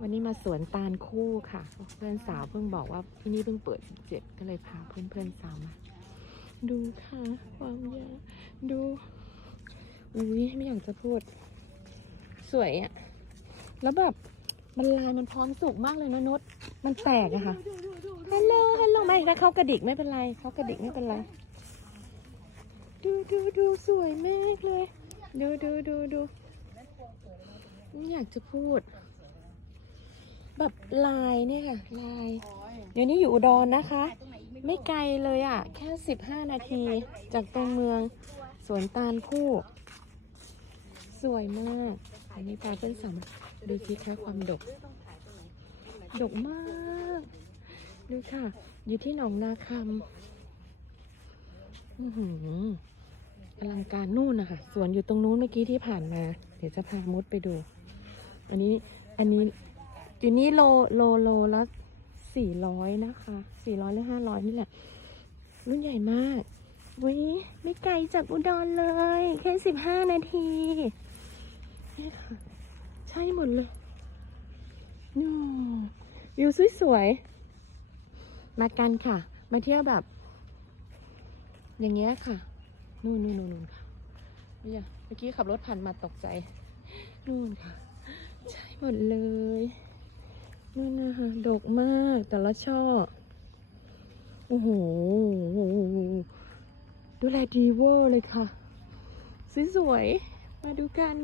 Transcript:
วันนี้มาสวนตาลคู่ค่ะ เพื่อนสาวเพิ่งบอกว่าที่นี่เพิ่งเปิดเจ็ดก็เลยพาเพื่อนเพื่อนๆสาวมา ดูค่ะ ความยาวดูอุ้ยไม่อยากจะพูด สวยอะแล้วแบบมันลายมันพร้อมสุกมากเลยนะนุชมันแตกอะค่ะฮัลโหลฮัลโหลไม่ถ้าเขากระดิกไม่เป็นไรเขากระดิกไม่เป็นไร ดูดูดูสวยมากเลย ดูดูดูดูไม่อยากจะพูด แบบลายเนี่ยค่ะลาย เดี๋ยวนี้อยู่อุดรนะคะ ไม่ไกลเลยอะ แค่สิบห้านาที จากตรงเมืองสวนตาลคู่ สวยมาก อันนี้พาเพื่อนสามดูสิคะความดก ดกมาก ดูค่ะ อยู่ที่หนองนาคำอื้อหืออลังการนู่นนะคะสวนอยู่ตรงนู้นเมื่อกี้ที่ผ่านมา เดี๋ยวจะพามุดไปดู อันนี้อันนี้ อยู่นี่โลโลโลละสี่ร้อยนะคะสี่ร้อยหรือห้าร้อยนี่แหละ รุ่นใหญ่มากวิไม่ไกลจากอุดรเลย แค่สิบห้านาทีนี่ค่ะ ใช่หมดเลยนู่นวิวสวยๆ มากันค่ะ มาเที่ยวแบบ อย่างเงี้ยค่ะนู่นนู่นนู่นนู่นค่ะเนี่ยเมื่อกี้ขับรถผ่านมาตกใจ นู่นค่ะ ใช่หมดเลย นั่นนะคะดกมากแต่ละช่อ โอ้โห ดูแลดีเวอร์เลยค่ะ สวยๆมาดูกัน